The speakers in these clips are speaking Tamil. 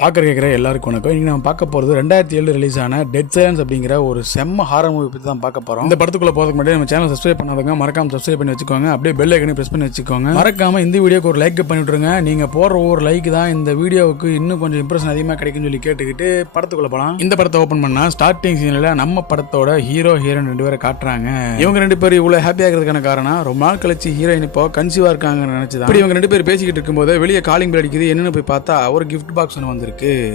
பார்க்குற கேட்குற எல்லாருக்கும் வணக்கம். இன்றைக்கி நம்ம பார்க்க போகிறது 2007 ரிலீஸ் ஆன டெட் சைலன்ஸ் அப்படிங்கிற ஒரு செம்ம ஹாரர் மூவி பற்றி தான் பார்க்க போகிறோம். இந்த படத்துக்குள்ள போகிறதுக்கு முன்னாடி நம்ம சேனல் சப்ஸ்கிரைப் பண்ணாதவங்க மறக்காம சப்ஸ்கிரைப் பண்ணி வச்சுக்கோங்க. அப்படியே பெல் ஐக்கனை பிரஸ் பண்ணி வச்சுக்கோங்க. மறக்காம இந்த வீடியோக்கு ஒரு லைக் பண்ணி விட்டுருங்க. நீங்கள் போடுற ஒவ்வொரு லைக் தான் இந்த வீடியோவுக்கு இன்னும் கொஞ்சம் இம்ப்ரெஷன் அதிகமாக கிடைக்கும்னு சொல்லி கேட்டுக்கிட்டு படத்துக்குள்ள போகலாம். இந்த படத்தை ஓப்பன் பண்ணால் ஸ்டார்டிங் சீனில் நம்ம படத்தோட ஹீரோ ஹீரோயின் 2 பேரை காட்டுறாங்க. இவங்க 2 பேர் இவ்வளோ ஹாப்பியாக இருக்கிறதுக்கான காரணம் ரொம்ப நாள் கழிச்சு ஹீரோயின் இப்போ கன்சீவாக இருக்காங்கன்னு நினச்சிதான். அப்படி இவங்க 2 பேர் பேசிக்கிட்டு இருக்கும்போது வெளியே காலிங் பெல் அடிக்குது. என்னன்னு போய் பார்த்தா ஒரு கிஃப்ட் பாக்ஸ் ஒன்று வந்திருக்கு.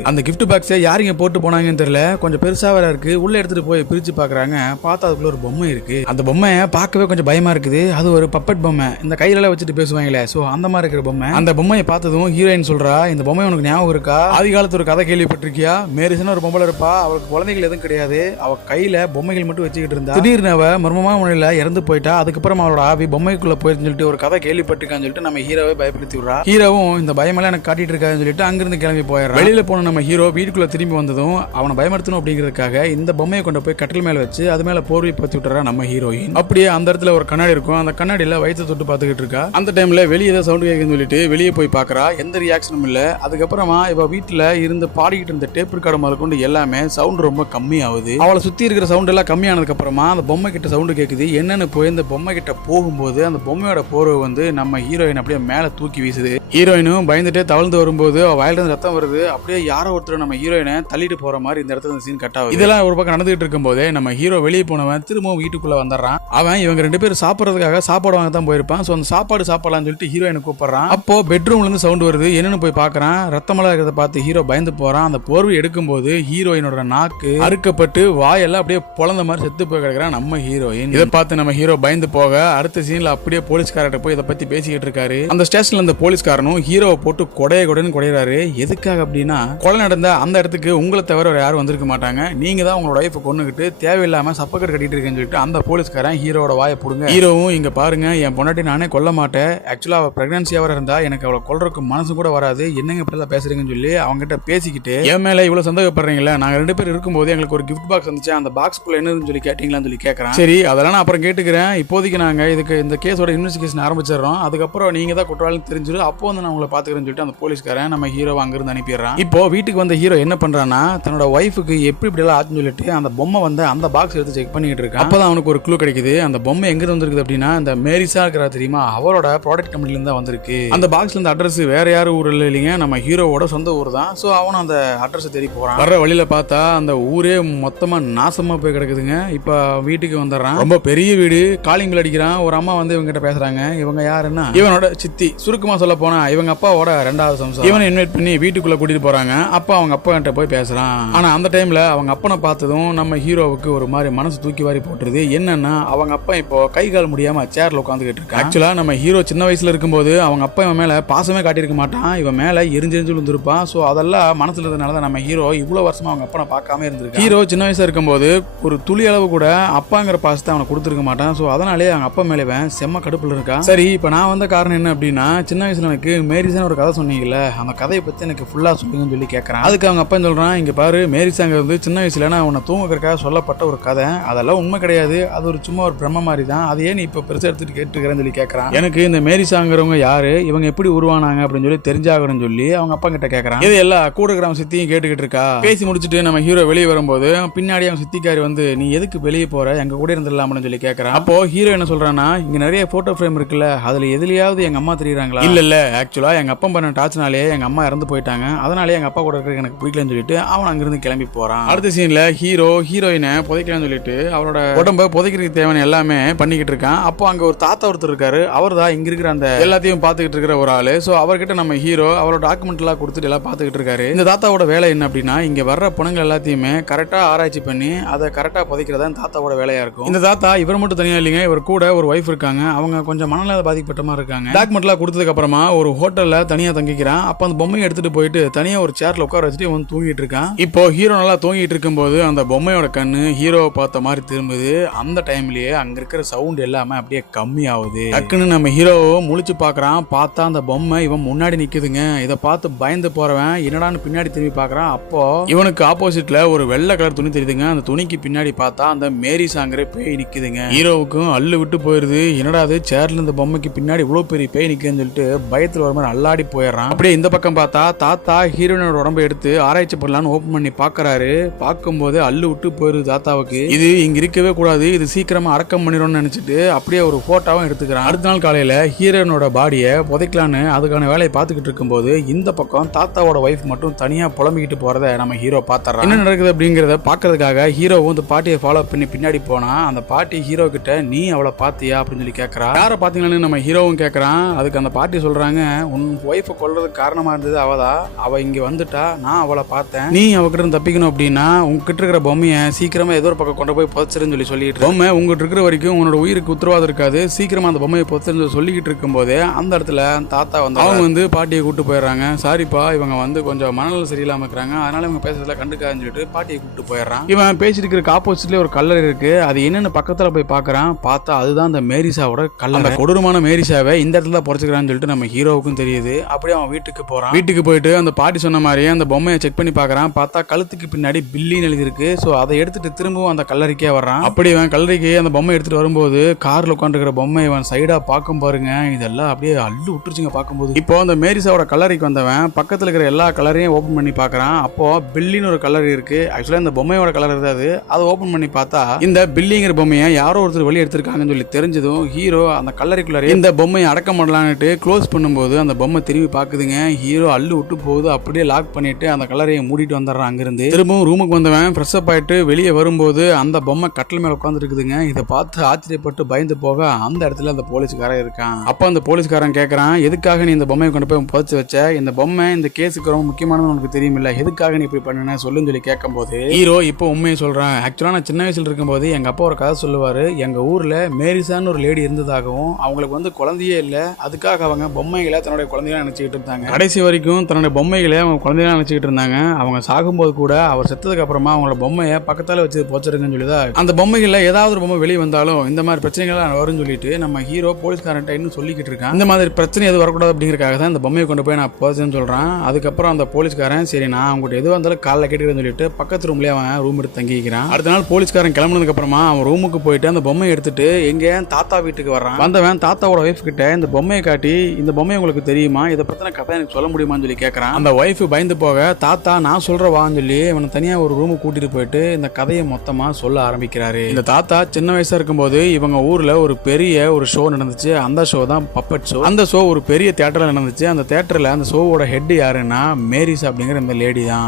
அந்த கிஃப்ட் பாக்ஸை யாருங்க போட்டு போனாங்கன்னு தெரியல. கொஞ்சம் பெருசா வேற இருக்கு. உள்ள எடுத்துட்டு போய் பிரிச்சு பாக்குறாங்க. பார்த்தா அதுக்குள்ள ஒரு பொம்மை இருக்கு. அந்த பொம்மையை பார்க்கவே கொஞ்சம் பயமா இருக்குது. அது ஒரு பப்பட் பொம்மை. இந்த கையில வச்சுட்டு பேசுவாங்களே, சோ அந்த மாதிரி இருக்கிற பொம்மை. அந்த பொம்மையை பார்த்ததும் ஹீரோயின் சொல்றா, இந்த பொம்மை உனக்கு ஞாபகம் இருக்கா? ஆதி காலத்து ஒரு கதை கேள்விப்பட்டிருக்கியா? மேரிசன் ஒரு பொம்பளை இருப்பா. அவளுக்கு குழந்தைகள் எதுவும் கிடையாது. அவ கையில பொம்மைகள் மட்டும் வச்சுக்கிட்டு இருந்தா. திடீர்னு அவ மர்மமான முறையில இறந்து போயிட்டா. அதுக்கப்புறம் அவளோட ஆவி பொம்மைக்குள்ள போயிருன்னு சொல்லிட்டு ஒரு கதை கேள்விப்பட்டிருக்கான்னு சொல்லிட்டு நம்ம ஹீரோவை பயப்படுத்தி விடுறா. ஹீரோவும் இந்த பயமெல்லாம் எனக்கு காட்டிட்டு இருக்கான்னு சொல்லிட்டு அங்கிருந்து கிளம்பி போயிடுறா. வெளியில போன நம்ம ஹீரோ வீட்டுக்குள்ள திரும்பி வந்ததும் அவனை பயமுறுத்தணும் அப்படிங்கிறதுக்காக இந்த பொம்மையை கொண்டு போய் கட்டில் மேல வச்சு அது மேல போர்வை பத்தி விட்டுறா நம்ம ஹீரோயின். அப்படியே அந்த இடத்துல ஒரு கண்ணாடி இருக்கும். அந்த கண்ணாடியில வயிற்று தொட்டு பார்த்துக்கிட்டு இருக்கா. அந்த டைம்ல வெளியே ஏதோ சவுண்ட் கேட்குன்னு சொல்லிட்டு வெளியே போய் பாக்குறா. எந்த ரியாக்ஷனும் இல்ல. அதுக்கப்புறமா இவ வீட்டுல இருந்து பாடிக்கிட்டு இருந்த டேப் ரெக்கார்டு முதல் கொண்டு எல்லாமே சவுண்ட் ரொம்ப கம்மி ஆகுது. அவளை சுத்தி இருக்கிற சவுண்ட் எல்லாம் கம்மியானதுக்கு அப்புறமா அந்த பொம்மை கிட்ட சவுண்ட் கேக்குது. என்னன்னு போய் இந்த பொம்மை கிட்ட போகும்போது அந்த பொம்மையோட போர்வை வந்து நம்ம ஹீரோயின் அப்படியே மேல தூக்கி வீசுது. ஹீரோயினும் பயந்துட்டே தவழ்ந்து வரும்போது வாயிலிருந்து ரத்தம் வருது. அப்படியே யாரோ ஒருத்தர் நம்ம ஹீரோயினை தள்ளிட்டு போற மாதிரி இந்த இடத்துல சீன் கட் ஆகுது. இதெல்லாம் ஒரு பக்கம் நடந்துகிட்டு இருக்கும் போதே நம்ம ஹீரோ வெளியே போனவன் திரும்பவும் வீட்டுக்குள்ள வந்துடுறான். அவன் இவங்க 2 பேரும் சாப்பிடறதுக்காக சாப்பாடு வாங்க தான் போயிருப்பான். சோ அந்த சாப்பாடு சாப்பிடலாம்னு சொல்லிட்டு ஹீரோயினை கூப்பிடுறான். அப்போ பெட்ரூம்ல இருந்து சவுண்ட் வருது. என்னன்னு போய் பாக்குறான். ரத்தமெல்லாம் இருக்கிறத பார்த்து ஹீரோ பயந்து போறான். அந்த போர்வை எடுக்கும் போது ஹீரோயினோட நாக்கு அறுக்கப்பட்டு வாயெல்லாம் அப்படியே பொழந்த மாதிரி செத்து போய் கிடக்குறான் நம்ம ஹீரோயின். இதை பார்த்து நம்ம ஹீரோ பயந்து போக அடுத்த சீன்ல அப்படியே போலீஸ்காரர்கிட்ட போய் இதை பத்தி பேசிக்கிட்டு இருக்காரு. அந்த ஸ்டேஷன்ல இந்த போலீஸ்காரனும் ஹீரோவை போட்டு கொடைன்னு கொடைறாரு. எதுக்காக அப்படின்னா, கொலை நடந்த அந்த இடத்துக்கு உங்களை தவிர யாரும் வந்திருக்க மாட்டாங்க. நீங்க தான் உங்களோட வைஃபை கொன்னுகிட்டு தேவையில்லாம சப்பக்கட்டு கட்டிட்டு இருக்கேன்னு சொல்லிட்டு அந்த போலீஸ்காரன் ஹீரோட வாயை புடுங்க. ஹீரோவும் இங்க பாருங்க, என் பொண்டாட்டி நானே கொல்ல மாட்டேன். ஆக்சுவலா அவ பிரெக்னன்சியா இருந்தா எனக்கு அவளை கொல்றதுக்கு மனசு கூட வராது. என்னங்க இப்படி எல்லாம் பேசுறீங்கன்னு சொல்லி அவங்க கிட்ட பேசிக்கிட்டு, என் மேல இவ்வளவு சந்தேகப்படுறீங்களா? நாங்க 2 பேர் இருக்கும்போது எங்களுக்கு ஒரு கிஃப்ட் பாக்ஸ் வந்துச்சு. அந்த பாக்ஸ்க்குள்ள என்னன்னு சொல்லி கேட்டீங்களான்னு சொல்லி கேட்கறேன். சரி, அதெல்லாம் நான் அப்புறம் கேட்டுக்கிறேன். இப்போதைக்கு நாங்க இதுக்கு இந்த கேஸோட இன்வெஸ்டிகேஷன் ஆரம்பிச்சிடறோம். அதுக்கப்புறம் நீங்க தான் குற்றவாளின்னு தெரிஞ்சிடும். அப்போ வந்து நான் உங்களை பாத்துக்கிறேன்னு சொல்லிட்டு அந்த போலீஸ்காரன் நம்ம ஹீரோ அங்கிருந்து அனுப்பிடுறான். இப்போ வீட்டுக்கு வந்த ஹீரோ என்ன பண்றான்னா, தன்னோட ஒய்ஃபுக்கு எப்படி இப்படி எல்லாம் ஆச்சுன்னு சொல்லிட்டு அந்த பொம்மை வந்து அந்த பாக்ஸ் எடுத்து செக் பண்ணிட்டு இருக்கான். அப்பதான் அவனுக்கு ஒரு க்ளூ கிடைக்குது. அந்த பொம்மை எங்க வந்திருக்கு அப்படின்னா, அந்த மேரிசா இருக்கிறா தெரியுமா, அவரோட ப்ராடக்ட் கம்பெனில இருந்து வந்திருக்கு. அந்த பாக்ஸ்ல இருந்த அட்ரஸ் வேற யாரும் ஊர் இல்லைங்க, நம்ம ஹீரோவோட சொந்த ஊர் தான். சோ அவனும் அந்த அட்ரஸ் தேடி போறான். வர்ற வழியில பார்த்தா அந்த ஊரே மொத்தமா நாசமா போய் கிடக்குதுங்க. இப்ப வீட்டுக்கு வந்துடுறான். ரொம்ப பெரிய வீடு. காலிங் பெல் அடிக்கிறான். ஒரு அம்மா வந்து இவங்க கிட்ட பேசுறாங்க. இவங்க யாருன்னா இவனோட சித்தி. சுருக்கமா சொல்ல போனா இவங்க அப்பாவோட 2வது சம்சாரம். இவனை இன்வைட் பண்ணி வீட்டுக்குள்ள கூட்டிட்டு போறாங்க. அப்பா அவங்க அப்பா கிட்ட போய் பேசுறான். ஆனா அந்த டைம்ல அவங்க அப்பனை பார்த்ததும் நம்ம ஹீரோவுக்கு ஒரு மாதிரி மனசு தூக்கி வாரி போட்டுருது. என்னன்னா, அவங்க அப்பா இப்போ கை கால் முடியாம சேர்ல உட்காந்துக்கிட்டு இருக்கு. ஆக்சுவலா நம்ம ஹீரோ சின்ன வயசுல இருக்கும்போது அவங்க அப்பா இவன் மேல பாசமே காட்டியிருக்க மாட்டான். இவன் மேல எரிஞ்செரிஞ்சு விழுந்திருப்பான். சோ அதெல்லாம் மனசுல இருந்தனாலதான் நம்ம ஹீரோ இவ்வளவு வருஷமா அவங்க அப்பனை பார்க்காம இருந்திருக்கு. ஹீரோ சின்ன வயசா இருக்கும்போது ஒரு துளி அளவு கூட அப்பாங்கிற பாசத்தை அவனை கொடுத்துருக்க மாட்டான். சோ அதனாலே அவங்க அப்பா மேல செம்ம கடுப்புல இருக்கான். சரி, இப்ப நான் வந்த காரணம் என்ன அப்படின்னா, சின்ன வயசுல எனக்கு மேரிசான் ஒரு கதை சொன்னீங்கல்ல, அந்த கதையை பத்தி எனக்கு ஃபுல்லா சொல்லுங்கன்னு சொல்லி கேட்கறான். அதுக்கு அவங்க அப்பா சொல்றான், இங்க பாரு, மேரிசாங்க வந்து சின்ன வயசுல நான் உன்னை தூங்குறதுக்காக சொல்லப்பட்ட ஒரு கதை. அதெல்லாம் உண்மை கிடையாது. அது ஒரு சும்மா ஒரு பிரம்ம மாதிரி தான். அது ஏன் நீ இப்ப பெருசா எடுத்துட்டு கேட்டுக்கிறேன்னு சொல்லி கேட்கறான். எனக்கு இந்த மேரிசாங்கிறவங்க யாரு, இவங்க எப்படி உருவானாங்க அப்படின்னு சொல்லி தெரிஞ்சாகணும்னு சொல்லி அவங்க அப்பா கிட்ட கேட்கறான். இது எல்லாம் கூட இருக்கிற சித்தியும் கேட்டுக்கிட்டு இருக்கா. பேசி முடிச்சுட்டு நம்ம ஹீரோ வெளியே வரும்போது பின்னாடி அவங்க சித்திக்காரி வந்து, நீ எதுக்கு வெளியே போற, எங்க கூட இருந்துடலாம்னு சொல்லி கேட்கறான். அப்போ ஹீரோ என்ன சொல்றான்னா, இங்க நிறைய போட்டோ ஃப்ரேம் இருக்குல்ல, அதுல எதுலயாவது எங்க அம்மா தெரியுறாங்களா? இல்ல ஆக்சுவலா எங்க அப்பா பண்ண டார்ச்னாலே எங்க அம்மா இறந்து போயிட்டாங்க. அதனாலே எங்க அப்பா கூட இருக்க எனக்கு பிடிக்கலன்னு சொல்லிட்டு அவன் அங்கிருந்து கிளம்பி போறான். அடுத்த சீன்ல ஹீரோ ஹீரோயினை புதைக்கலாம்னு சொல்லிட்டு அவரோட உடம்ப புதைக்கிறதுக்கு தேவையான எல்லாமே பண்ணிக்கிட்டு இருக்கான். அப்போ அங்க ஒரு தாத்தா ஒருத்தர் இருக்காரு. அவர் தான் இங்க இருக்கிற அந்த எல்லாத்தையும் பாத்துக்கிட்டு இருக்கிற ஒரு ஆளு. சோ அவர்கிட்ட நம்ம ஹீரோ அவரோட டாக்குமெண்ட் எல்லாம் கொடுத்துட்டு எல்லாம் பாத்துக்கிட்டு இருக்காரு. இந்த தாத்தாவோட வேலை என்ன அப்படின்னா, இங்க வர்ற பணங்கள் எல்லாத்தையுமே கரெக்டா ஆராய்ச்சி பண்ணி அதை கரெக்டா புதைக்கிறதா தாத்தாவோட வேலையா இருக்கும். இந்த தாத்தா இவர் மட்டும் தனியா இல்லைங்க, இவர் கூட ஒரு வைஃப் இருக்காங்க. அவங்க கொஞ்சம் மனநல பாதிக்கப்பட்ட மாதிரி இருக்காங்க. டாக்குமெண்ட் எல்லாம் கொடுத்ததுக்கு அப்புறமா ஒரு ஹோட்டல்ல தனியா தங்கிக்கிறான். அப்ப அந்த பொம்மையை எடுத்துட்டு போயிட்டு தனியா ஒரு சேர்ல உட்கார வச்சுட்டு அவன் தூங்கிட்டு இருக்கான். இப்போ ஹீரோ நல்லா தூங்கிட்டு இருக்கும்போது அந்த பொம்மையோட கண்ணு ஹீரோவை பார்த்த மாதிரி திரும்புது. அந்த டைம்லயே அங்க இருக்கிற சவுண்ட் எல்லாமே அப்படியே கம்மி ஆகுது. டக்குன்னு நம்ம ஹீரோவை முழிச்சு பாக்குறான். பார்த்தா அந்த பொம்மை இவன் முன்னாடி நிக்குதுங்க. இதை பார்த்து பயந்து போறவன் என்னடான்னு பின்னாடி திரும்பி பாக்குறான். அப்போ இவனுக்கு ஆப்போசிட்ல ஒரு வெள்ளை கலர் துணி தெரியுதுங்க. அந்த துணிக்கு பின்னாடி பார்த்தா அந்த மேரிசாங்கிற பேய் நிக்குதுங்க. ஹீரோவுக்கும் அள்ளு விட்டு போயிருது. என்னடா அது, சேர்ல இந்த பொம்மைக்கு பின்னாடி இவ்வளவு பெரிய பேய் நிக்குதுன்னு சொல்லிட்டு பயத்துல ஒரு மாதிரி அல்லாடி போயிடுறான். அப்படியே இந்த பக்கம் பார்த்தா தாத்தா ஹீரோயினோட உடம்பை எடுத்து ஆராய்ச்சி பண்ணலான்னு ஓபன் பண்ணி பாக்குறாரு. பார்க்கும்போது அள்ளு விட்டு போயிருது தாத்தாவுக்கு. இது இங்க இருக்கவே கூடாது, இது சீக்கிரமா அடக்கம் பண்ணிடும்னு நினைச்சிட்டு அப்படியே ஒரு போட்டோவும் எடுத்துக்கிறான். அடுத்த நாள் காலையில ஹீரோயினோட பாடியை புதைக்கலான்னு அதுக்கான வேலையை பார்த்துக்கிட்டு இருக்கும்போது இந்த பக்கம் தாத்தாவோட வைஃப் மட்டும் தனியா புலம்பிக்கிட்டு போறத நம்ம ஹீரோ பார்த்தறான். என்ன நடக்குது அப்படிங்கறத பாக்குறதுக்காக ஹீரோவும் இந்த பாட்டியை ஃபாலோ பண்ணி பின்னாடி போனா அந்த பாட்டி ஹீரோ கிட்ட நீ அவளை பாத்தியா அப்படின்னு சொல்லி கேட்கறா. யாரை பாத்தீங்கன்னு நம்ம ஹீரோவும் கேட்கறான். அதுக்கு அந்த பாட்டி சொல்றாங்க, உன் ஒய்ஃபை கொல்றதுக்கு காரணமா இருந்தது அவதா, அவ இங்க வந்துட்டா, நான் அவளை பார்த்தேன், நீ அவகிட்ட இருந்து தப்பிக்கணும் அப்படின்னா உங்ககிட்ட இருக்கிற பொம்மையை சீக்கிரமா ஏதோ ஒரு பக்கம் கொண்டு போய் புதைச்சிருன்னு சொல்லிட்டு பொம்மை உங்ககிட்ட இருக்கிற வரைக்கும் உன்னோட உயிருக்கு உத்தரவாதம் இருக்காது, சீக்கிரமா அந்த பொம்மையை புதைச்சிருந்து சொல்லிக்கிட்டு இருக்கும் போதே அந்த இடத்துல தாத்தா வந்து அவங்க வந்து பாட்டியை கூப்பிட்டு போயிடுறாங்க. சாரிப்பா, இவங்க வந்து கொஞ்சம் மனநல சரியில்லாம இருக்கிறாங்க, அதனால இவங்க பேசுறதுல கண்டுக்காதுன்னு சொல்லிட்டு பாட்டியை கூப்பிட்டு போயிடுறான். இவன் பேசிட்டு இருக்கிற ஆப்போசிட்ல ஒரு கல்லறை இருக்கு. அது என்னன்னு பக்கத்துல போய் பாக்குறான். பார்த்தா அதுதான் அந்த மேரிசாவோட கல்லறை. அந்த கொடூரமான மேரிசாவை இந்த இடத்துல தான் புதைச்சிக்கிறான்னு சொல்லிட்டு நம்ம ஹீரோவுக்கும் தெரியுது. அப்படியே அவன் வீட்டுக்கு போறான். வீட்டுக்கு போயிட்டு அந்த பாட்டி சொன்ன மாதிரி அந்த பொம்மையை செக் பண்ணி பாக்குறான். பார்த்தா கழுத்துக்கு பின்னாடி பில்லின்னு எழுதி இருக்கு. சோ அதை எடுத்துட்டு திரும்பவும் அந்த கல்லறைக்கே வர்றான். அப்படி இவன் கல்லறைக்கு அந்த பொம்மை எடுத்துட்டு வரும்போது கார்ல உட்காந்துருக்கிற பொம்மை இவன் சைடா பார்க்கும் பாருங்க, இதெல்லாம் அப்படியே அள்ளு விட்டுருச்சுங்க பார்க்கும்போது. இப்போ அந்த மேரிசாவோட கல்லறைக்கு வந்தவன் பக்கத்துல இருக்கிற எல்லா கலரையும் ஓபன் பண்ணி பாக்குறான். அப்போ பில்லின்னு ஒரு கலர் இருக்கு. ஆக்சுவலா இந்த பொம்மையோட கலர் இருந்தது. அதை ஓபன் பண்ணி பார்த்தா இந்த பில்லிங்கிற பொம்மையை யாரோ ஒருத்தர் வெளியே எடுத்திருக்காங்கன்னு சொல்லி தெரிஞ்சதும் ஹீரோ அந்த கல்லறைக்குள்ளார இந்த பொம்மையை அடக்கம் பண்ணலான்னுட்டு க்ளோஸ் பண்ணும்போது அந்த பொம்மை திரும்பி பாக்குதுங்க. ஹீரோ அள்ளு விட்டு போகுது. அப்படியே லாக் பண்ணிட்டு அந்த கல்லறையை மூடிட்டு வந்துடுறான். அங்கிருந்து திரும்பவும் ரூமுக்கு வந்தவன் ஃப்ரெஷ் அப் ஆயிட்டு வெளியே வரும்போது அந்த பொம்மை கட்டில் மேல உட்கார்ந்து இருக்குதுங்க. இதை பார்த்து ஆச்சரியப்பட்டு பயந்து போக அந்த இடத்துல அந்த போலீஸ்காரன் இருக்கான். அப்ப அந்த போலீஸ்காரன் கேட்கறான், எதுக்காக நீ இந்த பொம்மையை கொண்டு போய் புதைச்சு வச்ச? இந்த பொம்மை இந்த கேஸுக்கு ரொம்ப முக்கியமானது உனக்கு தெரியுமில்ல, எதுக்காக நீ இப்படி பண்ண சொல்லுன்னு சொல்லி கேட்கும் போது ஹீரோ இப்போ உண்மையை சொல்றான். ஆக்சுவலா நான் சின்ன வயசுல இருக்கும்போது எங்க அப்பா ஒரு கதை சொல்லுவாரு. எங்க ஊர்ல மேரிசான்னு ஒரு லேடி இருந்ததாகவும் அவங்களுக்கு வந்து குழந்தையே இல்ல, அதுக்காக அவங்க பொம்மைகளை தன்னுடைய குழந்தைகளா நினைச்சுக்கிட்டு இருந்தாங்க. கடைசி வரைக்கும் தன்னுடைய பொம்மைகளை அவங்க குழந்தைகளா நினைச்சுக்கிட்டு இருந்தாங்க. அவங்க சாகும்போது கூட அவர் செத்ததுக்கு அப்புறமா அவங்களோட பொம்மையை பக்கத்தால வச்சு போச்சிருக்குன்னு சொல்லிதான் அந்த பொம்மைகள்ல ஏதாவது ஒரு பொம்மை வெளியே வந்தாலும் இந்த மாதிரி பிரச்சனைகள் வரும்னு சொல்லிட்டு நம்ம ஹீரோ போலீஸ்காரன்ட்ட இன்னும் சொல்லிக்கிட்டு இருக்கான். இந்த மாதிரி பிரச்சனை எதுவும் வரக்கூடாது அப்படிங்கறக்காக தான் இந்த பொம்மையை கொண்டு போய் நான் போச்சேன்னு சொல்றான். அதுக்கப்புறம் அந்த போலீஸ்காரன் சரி நான் அவங்ககிட்ட எதுவும் வந்தாலும் காலைல கேட்டுக்கிறேன்னு சொல்லிட்டு பக்கத்து ரூம்லயே அவன் ரூம் எடுத்து தங்கிக்கிறான். அடுத்த நாள் போலீஸ்காரன் கிளம்புனதுக்கு அப்புறமா அவன் ரூமுக்கு போயிட்டு அந்த பொம்மையை எடுத்துட்டு எங்க தாத்தா வீட்டுக்கு வர்றான். வந்தவன் தாத்தாவோட ஒய்ஃப் கிட்ட இந்த பொம்மையை காட்டி, இந்த பொம்மை உங்களுக்கு தெரியுமா, இதை பத்தின கதை எனக்கு சொல்ல முடியுமான்னு சொல்லி கேட்கறான். அந்த ஒய்ஃப் பயந்து போக தாத்தா நான் சொல்றவான்னு சொல்லி இவனை தனியா ஒரு ரூமுக்கு கூட்டிட்டு போயிட்டு இந்த கதையை மொத்தமா சொல்ல ஆரம்பிக்கிறாரு. இந்த தாத்தா சின்ன வயசா இருக்கும்போது இவங்க ஊர்ல ஒரு பெரிய ஒரு ஷோ நடந்துச்சு. அந்த ஷோ தான் பப்பட் ஷோ. அந்த ஷோ ஒரு பெரிய தியேட்டர்ல நடந்துச்சு. அந்த தியேட்டர்ல அந்த ஷோவோட ஹெட் யாருன்னா மேரிஸ் அப்படிங்கிற இந்த லேடி தான்.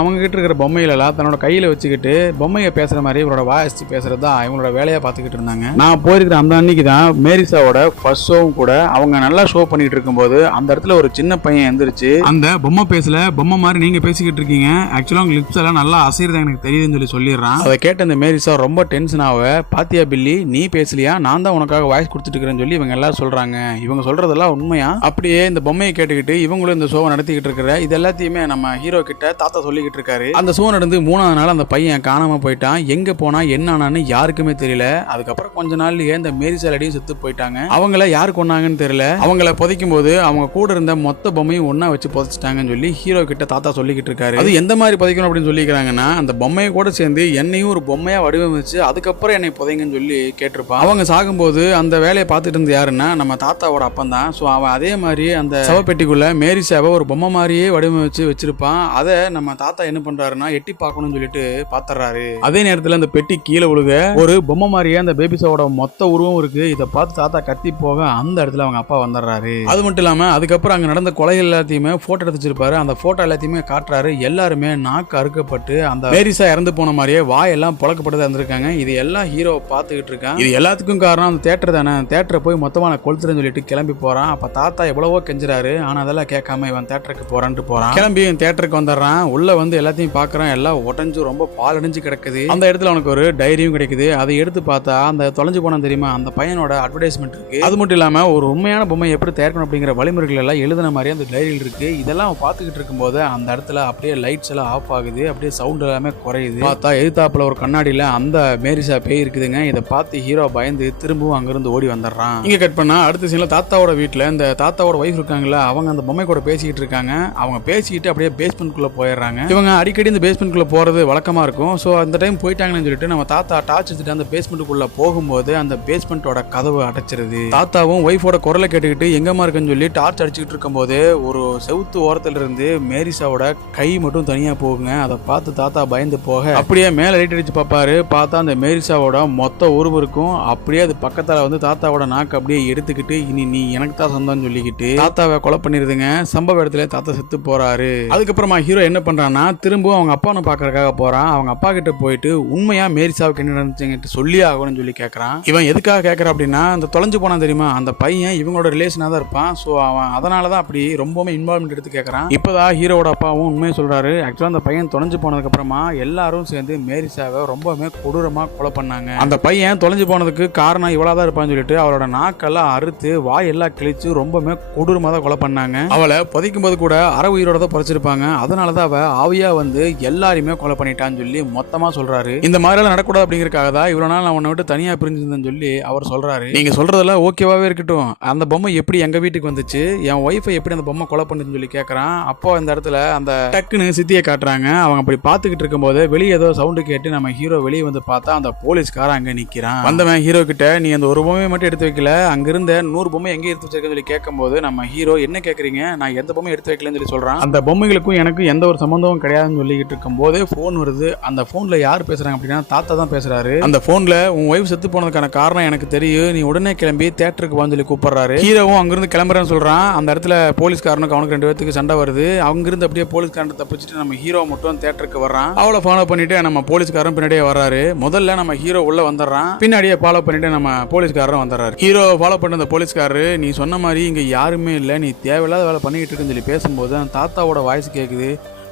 அவங்க கிட்ட இருக்கிற பொம்மைகள் எல்லாம் தன்னோட கையில வச்சுக்கிட்டு பொம்மையை பேசுற மாதிரி இவரோட வாய்ஸ் பேசுறது தான் இவங்களோட வேலையா பார்த்துக்கிட்டு இருந்தாங்க. நான் போயிருக்கிற அந்த அன்னைக்கு தான் மேரிசாவோட ஃபர்ஸ்ட் ஷோவும் கூட. அவங்க நல்லா ஷோ பண்ணிட்டு இருக்கும்போது அந்த இடத்துல ஒரு சின்ன பையன் எந்திரிச்சு, அந்த பொம்மை பேசல, பொம்மை மாதிரி நீங்க பேசிக்கிட்டு இருக்கீங்க, ஆக்சுவலா உங்க லிப்ஸ் எல்லாம் நல்லா அசைறது எனக்கு தெரியுதுன்னு சொல்லிடுறான். அதை கேட்ட அந்த மேரிசா ரொம்ப டென்ஷன் ஆக, பாத்தியா பில்லி நீ பேசலையா, நான் தான் உனக்காக வாய்ஸ் கொடுத்துட்டு இருக்கிறேன்னு சொல்லி இவங்க எல்லாரும் சொல்றாங்க. இவங்க சொல்றதெல்லாம் உண்மையா? அப்படியே இந்த பொம்மையை கேட்டுக்கிட்டு இவங்களும் இந்த ஷோவை நடத்திக்கிட்டு இருக்கிற இது எல்லாத்தையுமே நம்ம ஹீரோ கிட்ட தாத்தா சொல்லிக்கிட்டு இருக்காரு. அந்த ஷோ நடந்து 3ஆவது நாள் அந்த பையன் காணாம போயிட்டான். எங்க போனா என்ன ஆனான்னு யாருக்குமே தெரியல. அதுக்கப்புறம் கொஞ்ச நாள்லயே இந்த மேரிசா லேடியும் செத்து போயிட்டாங்க. அவங்கள யாரு கொன்னாங்கன்னு தெரியல. அவங்கள புதைக்கும் போது அவங்க கூட இருந்த மொத்த பொம்மையும் ஒன்னா வச்சு புதைச்சிட்டாங்கன்னு சொல்லி ஹீரோ கிட்ட தாத்தா சொல்லிக்கிட்டு இருக்காரு. அது எந்த மாதிரி புதைக்கணும் அப்படின்னு சொல்லிக்கிறாங்கன்னா, அந்த பொம்மையை கூட சேர்ந்து என்னையும் ஒரு பொம்மையா வடிவமைச்சு அதுக்கப்புறம் என்னை புதைங்கன்னு சொல்லி கேட்டிருப்பான். அவங்க சாகும்போது அந்த வேலையை பார்த்துட்டு இருந்து யாருன்னா நம்ம தாத்தாவோட அப்பன் தான். ஸோ அவன் அதே மாதிரி அந்த சவப்பெட்டிக்குள்ள மேரிசாவை ஒரு பொம்மை மாதிரியே வடிவமைச்சு வச்சிருப்பான். அதை நம்ம தாத்தா என்ன பண்றாருன்னா எட்டி பார்க்கணும்னு சொல்லிட்டு பாத்துறாரு. அதே நேரத்தில் அந்த பெட்டி கீழே விழுக ஒரு பொம்மை மாதிரியே அந்த பேபிஸோட மொத்த உருவம் இருக்கு. இதை பார்த்து தாத்தா கத்தி போக அந்த இடத்துல அவங்க அப்பா வந்துடுறாரு. அது மட்டும் இல்லாம அதுக்கப்புறம் அங்க நடந்த கொலைகள் எல்லாத்தையுமே போட்டோ எடுத்து வச்சிருப்பாரு. அந்த போட்டோ எல்லாத்தையுமே காட்டுறாரு. எல்லாருமே நாக்கு அறுக்கப்பட்டு அந்த மேரிசா இறந்து போன மாதிரியே வாயெல்லாம் புழக்கப்பட்டு இருந்திருக்காங்க. இது எல்லாம் ஹீரோ பார்த்துக்கிட்டு இருக்கான். இது எல்லாத்துக்கும் காரணம் அந்த தியேட்டர் தானே. தியேட்டரை போய் மொத்தமா நான் கொளுத்துறேன்னு சொல்லிட்டு கிளம்பி போறான். அப்ப தாத்தா எவ்வளவோ கெஞ்சுறாரு. ஆனா அதெல்லாம் கேட்காம இவன் தியேட்டருக்கு போறான்ட்டு போறான். கிளம்பி தியேட்டருக்கு வந்துடுறான். உள்ள வந்து எல்லாத்தையும் பாக்குறான். எல்லாம் உடஞ்சு ரொம்ப பால் அடைஞ்சு கிடக்குது. அந்த இடத்துல அவனுக்கு ஒரு டைரியும் கிடைக்குது. அதை எடுத்து பார்த்தா அந்த தொலைஞ்சு போன தெரியுமா அந்த பையனோட அட்வர்டைஸ்மெண்ட் இருக்கு. அது மட்டும் இல்லாம ஒரு உண்மையான பொம்மை எப்படி தயாரிக்கணும் அப்படிங்கிற வழிமுறைகள் எல்லாம் எழுதின மாதிரி அந்த டைரியில் இருக்கு. இதெல்லாம் பார்த்துக்கிட்டு இருக்கும்போது அந்த இடத்துல அப்படியே லைட்ஸ் எல்லாம் ஆஃப் ஆகுது. அப்படியே சவுண்ட் எல்லாமே குறையுது. பார்த்தா எதிர்த்தாப்புல ஒரு கண்ணாடியில அந்த மேரிசா பேய் இருக்குதுங்க. இதை பார்த்து ஹீரோ பயந்து திரும்பவும் அங்கிருந்து ஓடி வந்துடுறான். இங்க கட் பண்ணா அடுத்த சீன்ல தாத்தாவோட வீட்டுல இந்த தாத்தாவோட வைஃப் இருக்காங்கல்ல, அவங்க அந்த பொம்மை கூட பேசிக்கிட்டு இருக்காங்க. அவங்க பேசிக்கிட்டு அப்படியே பேஸ்மெண்ட் குள்ள போயிடுறாங்க. இவங்க அடிக்கடி இந்த பேஸ்மெண்ட் குள்ள போறது வழக்கமா இருக்கும். சோ அந்த டைம் போயிட்டாங்கன்னு சொல்லிட்டு நம்ம தாத்தா டார்ச் எடுத்துட்டு அந்த பேஸ்மெண்ட்டுக்குள்ள போகும்போது அந்த பேஸ்மெண்டோட கதவு அடைச்சிருது. தாத்தாவும் ஒய்ஃபோட குரலை கேட்டுக்கிட்டு எங்கம்மா இருக்குன்னு சொல்லி டார்ச் அடிச்சுக்கிட்டு இருக்கும்போது ஒரு செவுத்து ஓரத்தில் ஜன்னல் இருந்து மேரிசாவோட கை மட்டும் தனியா போகுங்க. அதை பார்த்து தாத்தா பயந்து போக அப்படியே மேல லைட் அடிச்சு பார்ப்பாரு. பார்த்தா அந்த மேரிசாவோட மொத்த உருவம் இருக்கும். அப்படியே அது பக்கத்தால வந்து தாத்தாவோட நாக்கு அப்படியே எடுத்துக்கிட்டு இனி நீ எனக்கு தான் சொந்தம்னு சொல்லிக்கிட்டு தாத்தாவை கொலை பண்ணிருதுங்க. சம்பவ இடத்துல தாத்தா செத்து போறாரு. அதுக்கப்புறமா ஹீரோ என்ன பண்றான்னா திரும்பவும் அவங்க அப்பாவை பாக்குறதுக்காக போறான். அவங்க அப்பா கிட்ட போயிட்டு உண்மையா மேரிசாவுக்கு என்ன நடந்துச்சுங்கிட்டு சொல்லி ஆகணும்னு சொல்லி கேட்கறான். இவன் எதுக்காக கேட்கறான் அப்படின்னா அந்த தொலைஞ்சு போனா தெரியுமா அந்த பையன் இவங்களோட ரிலேஷனா தான் இருப்பான். ஸோ அவன் அதனாலதான் அப்படி ரொம்பவுமே இன்வால்வ்மெண்ட் எடுத்து கேட்கறான். இப்பதான் ஹீரோட அப்பாவும் உண்மையை சொல்றாரு. ஆக்சுவலா அந்த பையன் தொலைஞ்சு போனதுக்கு அப்புறமா எல்லாரும் சேர்ந்து மேரிசாவை ரொம்பவுமே கொடூரமா கொலை பண்ணாங்க. அந்த பையன் தொலைஞ்சு போனதுக்கு காரணம் இவ்வளவுதான் இருப்பான்னு சொல்லிட்டு அவளோட நாக்கெல்லாம் அறுத்து வாய் எல்லாம் கிழிச்சு ரொம்பவுமே கொடூரமா தான் கொலை பண்ணாங்க. அவளை புதைக்கும் போது கூட அரை உயிரோட தான் புதைச்சிருப்பாங்க. அதனாலதான் அவ ஆவியா வந்து எல்லாருமே கொலை பண்ணிட்டான்னு சொல்லி மொத்தமா சொல்றாரு. இந்த மாதிரி எல்லாம் நடக்கூடாது அப்படிங்கறதுக்காக தான் இவ்வளவு நாள் நான் உன்னை விட்டு தனியா பிரிஞ்சிருந்தேன்னு சொல்லி அவர் சொல்றாரு. நீங்க சொல்றதெல்லாம் ஓகேவாவே இருக்கட்டும், அந்த பொம்மை எப்படி எங்க வீட்டுக்கு வந்துச்சு, என் ஒய்ஃபை எப்படி அந்த பொம்மை கொலை பண்ணுன்னு சொல்லி கேட்கறான். அப்போ இந்த இடத்துல அந்த டக்குன்னு சித்தியை காட்டுறாங்க. அவங்க அப்படி பாத்துக்கிட்டு இருக்கும் போது வெளியே ஏதோ சவுண்டு கேட்டு நம்ம ஹீரோ வெளியே வந்து பார்த்தா அந்த போலீஸ்காரன் அங்க நிக்கிறான். வந்தவன் ஹீரோ கிட்ட நீ அந்த ஒரு பொம்மையை மட்டும் எடுத்து வைக்கல, அங்கிருந்த 100 பொம்மை எங்க எடுத்து வச்சிருக்கேன்னு சொல்லி கேட்கும் போது நம்ம ஹீரோ என்ன கேக்குறீங்க, நான் எந்த பொம்மை எடுத்து வைக்கலன்னு சொல்லி சொல்றான். அந்த பொம்மைகளுக்கும் எனக்கு எந்த ஒரு சம்பந்தமும் கிடையாதுன்னு சொல்லிக்கிட்டு இருக்கும் போது போன் வருது. அந்த போன்ல யார் பேசுறாங்க அப்படின்னா தாத்தா தான் பேசுறாரு. அந்த போன்ல உன் ஒய்ஃப் செத்து போனதுக்கான காரணம் எனக்கு தெரியும், நீ உடனே கிளம்பி தியேட்டருக்கு வான்னு சொல்லி கூப்பிடுறாரு. ஹீரோவும் அங்கிருந்து கிளம்புறேன்னு சொல்றான். அந்த இடத்துல போலீஸ்காரனுக்கு அவனுக்கு 2 பேருக்கு சண்டை வருது. அங்கிருந்து அப்படியே போலீஸ்காரன் தப்பிச்சுட்டு நம்ம ஹீரோ மட்டும் தியேட்டருக்கு வர்றான். அவளை ஃபாலோ பண்ணிட்டு நம்ம போலீஸ்காரன் பின்னாடியே வர்றாரு. முதல்ல நம்ம ஹீரோ உள்ள வந்துடுறான். பின்னாடியே ஃபாலோ பண்ணிட்டு நம்ம போலீஸ்காரரும் வந்துடுறாரு. ஹீரோ ஃபாலோ பண்ண அந்த போலீஸ்காரரு நீ சொன்ன மாதிரி இங்க யாருமே இல்ல, நீ தேவையில்லாத வேலை பண்ணிக்கிட்டு இருக்குன்னு சொல்லி பேசும்போது அந்த தாத்தாவோட வாய்ஸ் கேக்குது,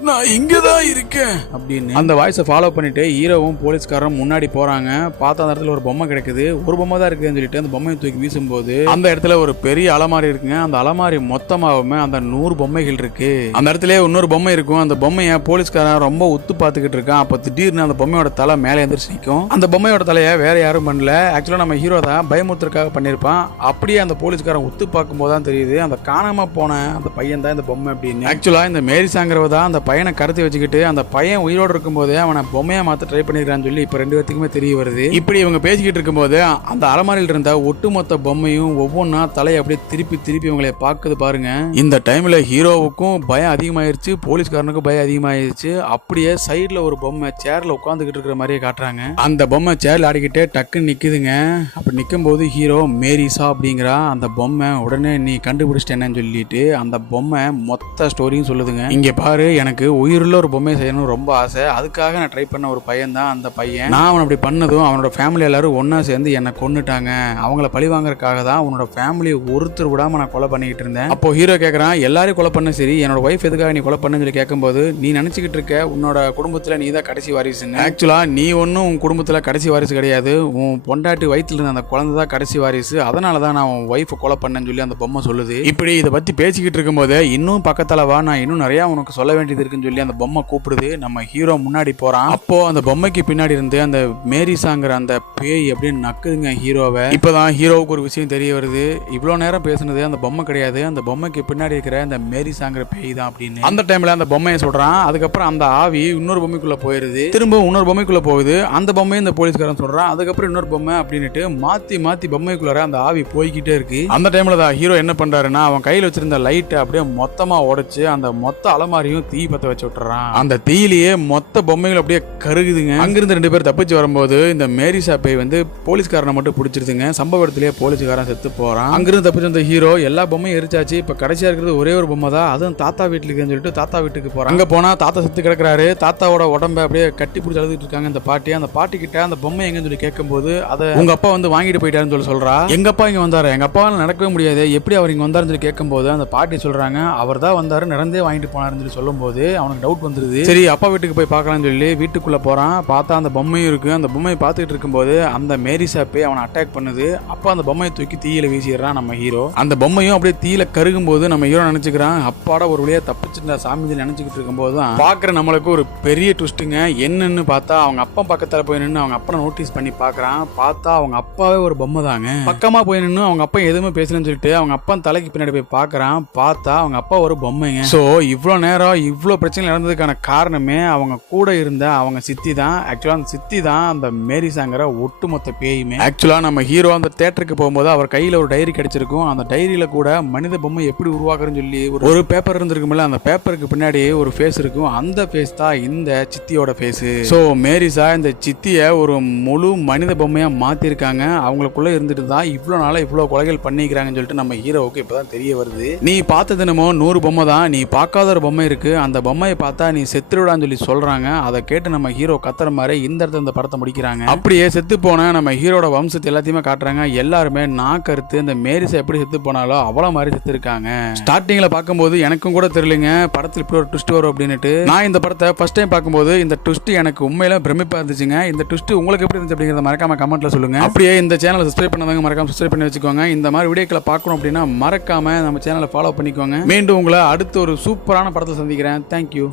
நான் இங்கதான் இருக்கேன் அப்படின்னு. அந்த வாய்ஸை ஃபாலோ பண்ணிட்டு ஹீரோவும் போலீஸ்காரரும் முன்னாடி போறாங்க. பார்த்தா அந்த இடத்துல ஒரு பொம்மை கிடைக்குது. ஒரு பொம்மை தான் இருக்குதுன்னு சொல்லிட்டு அந்த பொம்மையை தூக்கி வீசும்போது அந்த இடத்துல ஒரு பெரிய அலமாரி இருக்குங்க. அந்த அலமாரி மொத்தமாகவுமே அந்த 100 பொம்மைகள் இருக்கு. அந்த இடத்துல இன்னொரு பொம்மை இருக்கும். அந்த பொம்மையை போலீஸ்காரன் ரொம்ப உத்து பார்த்துக்கிட்டு இருக்கான். அப்ப திடீர்னு அந்த பொம்மையோட தலை மேலே எந்திரிச்சு நிற்கும். அந்த பொம்மையோட தலையை வேற யாரும் பண்ணல, ஆக்சுவலா நம்ம ஹீரோ தான் பயமுறுத்துறதுக்காக பண்ணிருப்பான். அப்படியே அந்த போலீஸ்காரன் உத்து பார்க்கும் போது தான் தெரியுது அந்த காணாம போன அந்த பையன் தான் இந்த பொம்மை அப்படின்னு. ஆக்சுவலா இந்த மேரிசாங்கிறவ தான் அந்த பையனை கடத்தி வச்சுக்கிட்டு அந்த பையன் உயிரோடு இருக்கும் போதே அவனை பொம்மையா மாத்த ட்ரை பண்ணிருக்கான்னு சொல்லி இப்ப 2 பேத்துக்குமே தெரிய வருது. இப்படி இவங்க பேசிக்கிட்டு இருக்கும் போது அந்த அலமாரியில் இருந்த ஒட்டுமொத்த பொம்மையும் ஒவ்வொன்னா தலையை அப்படியே திருப்பி இவங்களை பாக்குது பாருங்க. இந்த டைம்ல ஹீரோவுக்கும் பயம் அதிகமாயிருச்சு, போலீஸ்காரனுக்கும் பயம் அதிகமாயிருச்சு. அப்படியே சைட்ல ஒரு பொம்மை சேர்ல உட்காந்துக்கிட்டு இருக்கிற மாதிரியே காட்டுறாங்க. அந்த பொம்மை சேர்ல ஆடிக்கிட்டே டக்குன்னு நிக்குதுங்க. அப்படி நிக்கும் போது ஹீரோ மேரிசா அப்படிங்கிறா அந்த பொம்மை. உடனே நீ கண்டுபிடிச்சிட்டேன்னு சொல்லிட்டு அந்த பொம்மை மொத்த ஸ்டோரியும் சொல்லுதுங்க. இங்க பாரு, எனக்கு உயிருள்ள ஒரு பொம்மை செய்யணும் ரொம்ப ஆசை, அதுக்காக நான் ட்ரை பண்ண ஒரு பையன் தான் அந்த பையன். நான் அவன் அப்படி பண்ணதும் அவனோட ஃபேமிலி எல்லாரும் ஒன்னா சேர்ந்து என்னை கொன்னுட்டாங்க. அவங்கள பழி வாங்குறதுக்காக தான் உன்னோட ஃபேமிலி ஒருத்தர் விடாம நான் கொலை பண்ணிக்கிட்டு இருந்தேன். அப்போ ஹீரோ கேட்கறான் எல்லாரையும் கொலை பண்ண சரி, என்னோட ஒய்ஃப் எதுக்காக நீ கொலை பண்ணு சொல்லி கேட்கும்போது நீ நினைச்சுக்கிட்டு இருக்க உன்னோட குடும்பத்துல நீ தான் கடைசி வாரிசுன்னு. ஆக்சுவலா நீ ஒன்னும் உன் குடும்பத்துல கடைசி வாரிசு கிடையாது, உன் பொண்டாட்டி வயிற்றுல இருந்த அந்த குழந்தை தான் கடைசி வாரிசு, அதனாலதான் நான் உன் ஒய்ஃப் கொலை பண்ணேன்னு சொல்லி அந்த பொம்மை சொல்லுது. இப்படி இதை பத்தி பேசிக்கிட்டு இருக்கும் போது இன்னும் பக்கத்துல வா, நான் இன்னும் நிறைய உனக்கு சொல்ல வேண்டியது இருக்குன்னு சொல்லி அந்த பொம்மை கூப்பிடுது. நம்ம ஹீரோ முன்னாடி போறான். அப்போ அந்த பொம்மைக்கு பின்னாடி இருந்து அந்த மேரிசாங்கிற அந்த பேய் அப்படியே நக்குதுங்க ஹீரோவை. இப்பதான் ஹீரோவுக்கு ஒரு விஷயம் தெரிய வருது, இவ்வளவு நேரம் பேசுனது அந்த பொம்மை கிடையாது, அந்த பொம்மைக்கு பின்னாடி இருக்கிற அந்த மேரிசாங்கிற பேய் தான் அப்படின்னு. அந்த டைம்ல அந்த பொம்மையை சொல்றான். அதுக்கப்புறம் அந்த ஆவி இன்னொரு பொம்மைக்குள்ள போயிருது, திரும்ப இன்னொரு பொம்மைக்குள்ள போகுது. அந்த பொம்மையை இந்த போலீஸ்காரன் சொல்றான். அதுக்கப்புறம் இன்னொரு பொம்மை அப்படின்னுட்டு மாத்தி பொம்மைக்குள்ளார அந்த ஆவி போய்கிட்டே இருக்கு. அந்த டைம்ல தான் ஹீரோ என்ன பண்றாருன்னா அவன் கையில வச்சிருந்த லைட்டை அப்படியே மொத்தமா உடைச்சு அந்த மொத்த அலமாரியும் தீ பத்த வச்சு விட்டுறான். அந்த தீயிலேயே மொத்த பொம்மைகள் அப்படியே கருகுதுங்க. அங்கிருந்து 2 பேர் தப்பிச்சு வரும்போது இந்த மேரிசா பேய் வந்து போலீஸ்காரனை மட்டும் பிடிச்சிருதுங்க. சம்பவ இடத்திலேயே போலீஸ்காரன் செத்து போறான். அங்கிருந்து தப்பிச்சு வந்த ஹீரோ எல்லா பொம்மையும் எரிச்சாச்சு. இப்ப கடைசியா இருக்கிறது ஒரே ஒரு பொம்மை தான், அதுவும் தாத்தா வீட்டுக்கு சொல்லிட்டு தாத்தா வீட்டுக்கு போறான். அங்க போனா தாத்தா செத்து கிடக்குறாரு. தாத்தாவோட உடம்ப அப்படியே கட்டி பிடிச்சி அழுதுட்டு இருக்காங்க அந்த பாட்டி. அந்த பாட்டி கிட்ட அந்த பொம்மை எங்கன்னு சொல்லி கேட்கும் போது அதை உங்க அப்பா வந்து வாங்கிட்டு போயிட்டாருன்னு சொல்லி சொல்றா. எங்க அப்பா இங்க வந்தாரு, எங்க அப்பாவால நடக்கவே முடியாது, எப்படி அவர் இங்க வந்தாருன்னு சொல்லி கேட்கும் போது அந்த பாட்டி சொல்றாங்க அவர் தான் வந்தாரு, நடந்தே வாங்கிட்டு போனாருன்னு சொல்லி சொல்லும் போது அவனுக்கு டவுட் வந்துருது. சரி அப்பா வீட்டுக்கு போய் பார்க்கலாம்னு சொல்லி வீட்டுக்குள்ள போறான். பார்த்தா அந்த பொம்மையும் இருக்கு. அந்த பொம்மையை பார்த்துட்டு இருக்கும்போது அந்த மேரிசா பேய் அவனை அட்டாக் பண்ணுது. அப்ப அந்த பொம்மையை தூக்கி தீயில வீசிடுறான் நம்ம ஹீரோ. அந்த பொம்மையும் அப்படியே தீயில கருகும் போது நம்ம ஹீரோ நினைச்சுக்கிறான் அப்பாட ஒரு வழியா தப்பிச்சுட்டா சாமி நினைச்சுக்கிட்டு இருக்கும் போது தான் பாக்குற நம்மளுக்கு ஒரு பெரிய ட்விஸ்ட்டுங்க. என்னன்னு பார்த்தா அவங்க அப்பா பக்கத்துல போய் நின்று அவங்க அப்பனை நோட்டீஸ் பண்ணி பாக்குறான். பார்த்தா அவங்க அப்பாவே ஒரு பொம்மை தாங்க. பக்கமா போய் நின்று அவங்க அப்பா எதுவுமே பேசலன்னு சொல்லிட்டு அவங்க அப்பா தலைக்கு பின்னாடி போய் பாக்குறான். பார்த்தா அவங்க அப்பா ஒரு பொம்மைங்க. சோ இவ்வளவு நேரம் இவ்வளவு இவ்வளவு பிரச்சனை நடந்ததுக்கான காரணமே அவங்க கூட இருந்த அவங்க சித்தி தான். ஆக்சுவலா அந்த சித்தி தான் அந்த மேரிசாங்கிற ஒட்டுமொத்த பேயுமே. ஆக்சுவலா நம்ம ஹீரோ அந்த தியேட்டருக்கு போகும்போது அவர் கையில ஒரு டைரி கிடைச்சிருக்கும். அந்த டைரியில கூட மனித பொம்மை எப்படி உருவாக்குறன்னு சொல்லி ஒரு பேப்பர் இருந்திருக்கும்ல, அந்த பேப்பருக்கு பின்னாடி ஒரு ஃபேஸ் இருக்கும். அந்த ஃபேஸ் தான் இந்த சித்தியோட ஃபேஸ். ஸோ மேரிசா இந்த சித்திய ஒரு முழு மனித பொம்மையா மாத்திருக்காங்க. அவங்களுக்குள்ள இருந்துட்டு தான் இவ்வளவு நாளா இவ்வளவு கொலைகள் பண்ணிக்கிறாங்கன்னு சொல்லிட்டு நம்ம ஹீரோவுக்கு இப்பதான் தெரிய வருது. நீ பார்த்த தினமும் 100 பொம்மை தான், நீ பார்க்காத ஒரு பொம்மை இருக்கு, அந்த பொம்மையை பார்த்தா நீ செத்துருடான்னு சொல்லி சொல்றாங்க. அதை கேட்டு நம்ம ஹீரோ கத்துற மாதிரி இந்த இடத்துல இந்த படத்தை முடிக்கிறாங்க. அப்படியே செத்து போன நம்ம ஹீரோட வம்சத்தை எல்லாத்தையுமே காட்டுறாங்க. எல்லாருமே நாக்கறுத்து இந்த மேரிசா எப்படி செத்து போனாலோ அவ்வளவு மாதிரி செத்து இருக்காங்க. ஸ்டார்டிங்ல பார்க்கும்போது எனக்கும் கூட தெரியலங்க படத்தில் இப்படி ஒரு ட்விஸ்ட் வரும் அப்படின்னுட்டு. நான் இந்த படத்தை ஃபர்ஸ்ட் டைம் பார்க்கும்போது இந்த ட்விஸ்ட் எனக்கு உண்மையில பிரமிப்பா இருந்துச்சுங்க. இந்த ட்விஸ்ட் உங்களுக்கு எப்படி இருந்துச்சு அப்படிங்கறத மறக்காம கமெண்ட்ல சொல்லுங்க. அப்படியே இந்த சேனலை சப்ஸ்கிரைப் பண்ணாதவங்க மறக்காம சப்ஸ்கிரைப் பண்ணி வச்சுக்கோங்க. இந்த மாதிரி வீடியோக்களை பார்க்கணும் அப்படின்னா மறக்காம நம்ம சேனலை ஃபாலோ பண்ணிக்கோங்க. மீண்டும் உங்களை அடுத்த ஒரு சூப்பரான படத்தை சந்திக்கிறேன். தேங்க்யூ.